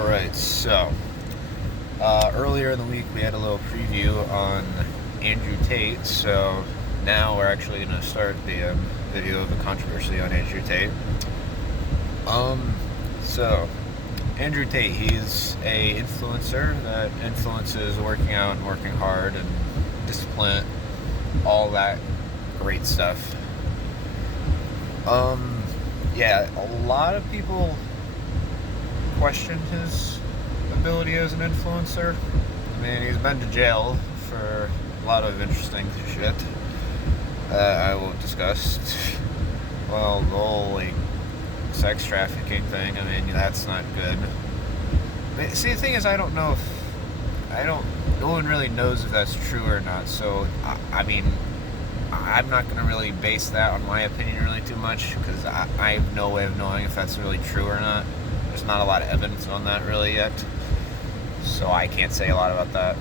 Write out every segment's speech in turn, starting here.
Alright, so earlier in the week we had a little preview on Andrew Tate, so now we're actually going to start the video of the controversy on Andrew Tate. So Andrew Tate, he's a influencer that influences working out and working hard and discipline, all that great stuff. Yeah, a lot of people question his ability as an influencer. I mean, he's been to jail for a lot of interesting shit that I will discuss. Well, the whole, sex trafficking thing, I mean, that's not good. But, see, the thing is, no one really knows if that's true or not, so, I mean, I'm not going to really base that on my opinion really too much, because I have no way of knowing if that's really true or not. There's not a lot of evidence on that really yet, so I can't say a lot about that.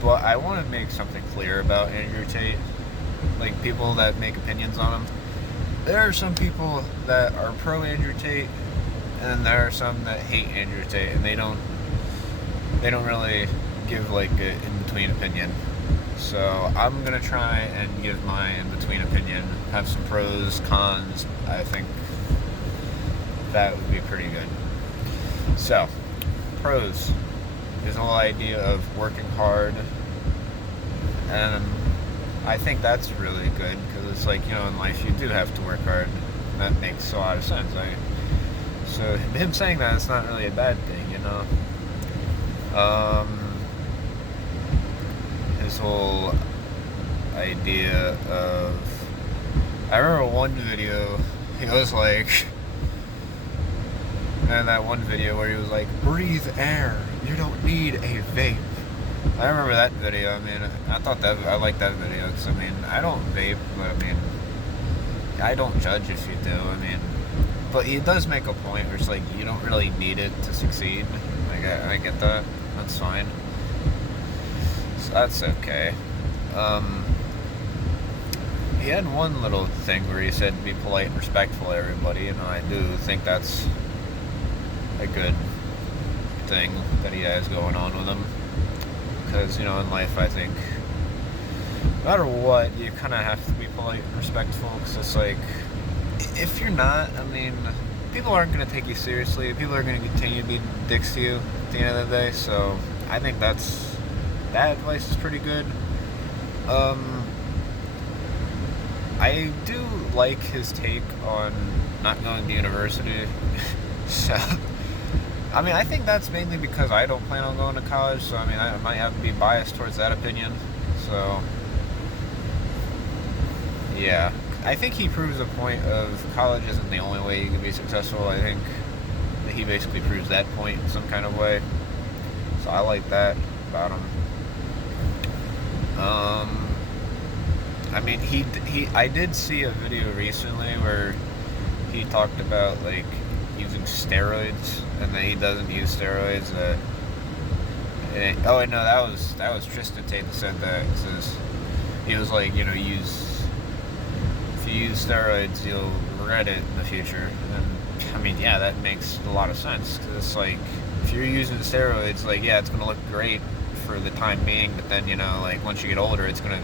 But I want to make something clear about Andrew Tate. People that make opinions on him. There are some people that are pro Andrew Tate, and there are some that hate Andrew Tate, and they don't really give an in-between opinion. So I'm gonna try and give my in-between opinion, have some pros, cons. I think that would be pretty good. So, pros. There's the whole idea of working hard, and I think that's really good, because it's in life you do have to work hard. That makes a lot of sense. So him saying that, it's not really a bad thing, His whole idea of, I remember one video, he was and that one video where he was breathe air, you don't need a vape. I remember that video. I mean, I liked that video, because I don't vape, but I don't judge if you do. But he does make a point where it's you don't really need it to succeed. I get that. That's fine. So that's okay. He had one little thing where he said be polite and respectful to everybody, and I do think that's a good thing that he has going on with him. Because, in life, I think, no matter what, you kind of have to be polite and respectful, because it's if you're not, people aren't going to take you seriously. People are going to continue to be dicks to you at the end of the day, so I think that advice is pretty good. I do like his take on not going to university, so I think that's mainly because I don't plan on going to college, so I might have to be biased towards that opinion. So, yeah. I think he proves the point of college isn't the only way you can be successful. I think that he basically proves that point in some kind of way. So I like that about him. I did see a video recently where he talked about, using steroids, and that he doesn't use steroids. That was Tristan Tate that said that. He was if you use steroids, you'll regret it in the future. And yeah, that makes a lot of sense, because it's if you're using steroids, yeah, it's gonna look great for the time being, but then once you get older, it's gonna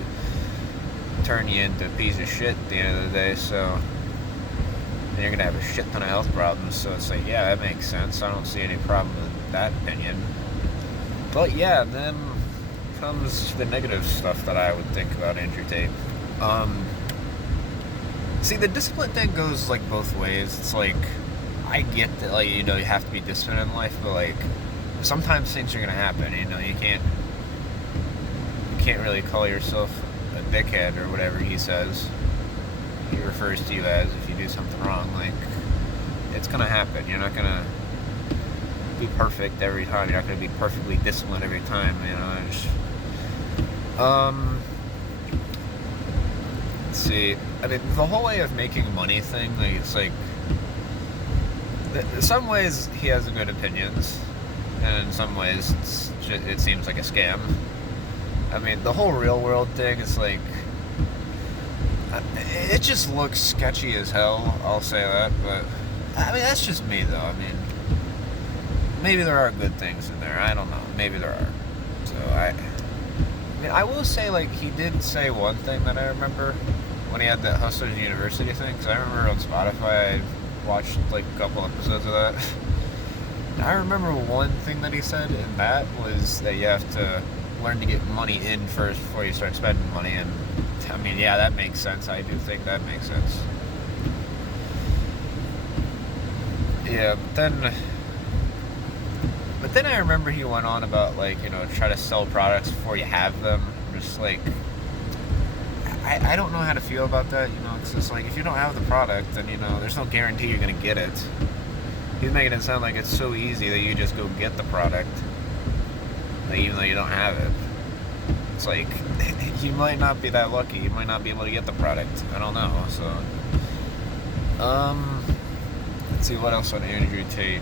turn you into a piece of shit at the end of the day. So then you're gonna have a shit ton of health problems. So it's yeah, that makes sense. I don't see any problem with that opinion. But yeah, then comes the negative stuff that I would think about Andrew Tate. See, the discipline thing goes both ways. It's I get that you have to be disciplined in life, but sometimes things are gonna happen. You can't really call yourself a dickhead or whatever he says. He refers to you as if you do something wrong. It's gonna happen. You're not gonna be perfect every time. You're not gonna be perfectly disciplined every time. Let's see. The whole way of making money thing, it's in some ways he has good opinions, and in some ways it seems like a scam. The whole real world thing is it just looks sketchy as hell, I'll say that, but I mean, that's just me, though. I mean, maybe there are good things in there. I don't know. Maybe there are. So I mean, I will say, like, he did say one thing that I remember when he had that Hustlers University thing. Because I remember on Spotify, I watched like a couple episodes of that. And I remember one thing that he said, and that was that you have to learn to get money in first before you start spending money. And I mean, yeah, that makes sense. I do think that makes sense. Yeah, but then I remember he went on about, like, try to sell products before you have them. Just like, I don't know how to feel about that, because it's like, if you don't have the product, then, there's no guarantee you're going to get it. He's making it sound like it's so easy that you just go get the product, like, even though you don't have it. It's like, you might not be that lucky. You might not be able to get the product. I don't know, so. Let's see, what else on Andrew Tate?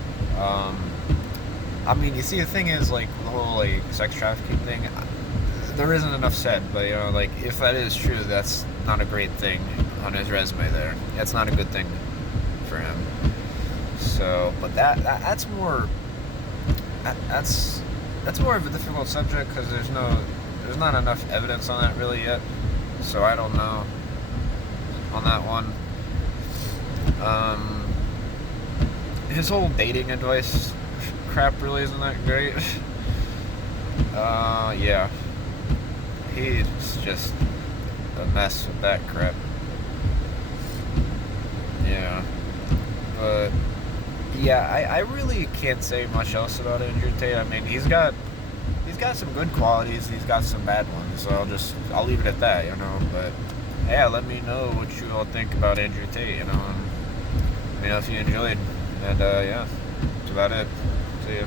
I mean, you see, the thing is, like, the whole, like, sex trafficking thing, there isn't enough said, but, like, if that is true, that's not a great thing on his resume there. That's not a good thing for him. So, but that's more, that's more of a difficult subject, because there's not enough evidence on that really yet, so I don't know on that one. His whole dating advice crap really isn't that great. Yeah. He's just a mess with that crap. Yeah. But, yeah, I really can't say much else about Andrew Tate. I mean, he's got some good qualities, he's got some bad ones, so I'll leave it at that, but, yeah, let me know what you all think about Andrew Tate, and let me know if you enjoyed, and, yeah, that's about it. See ya.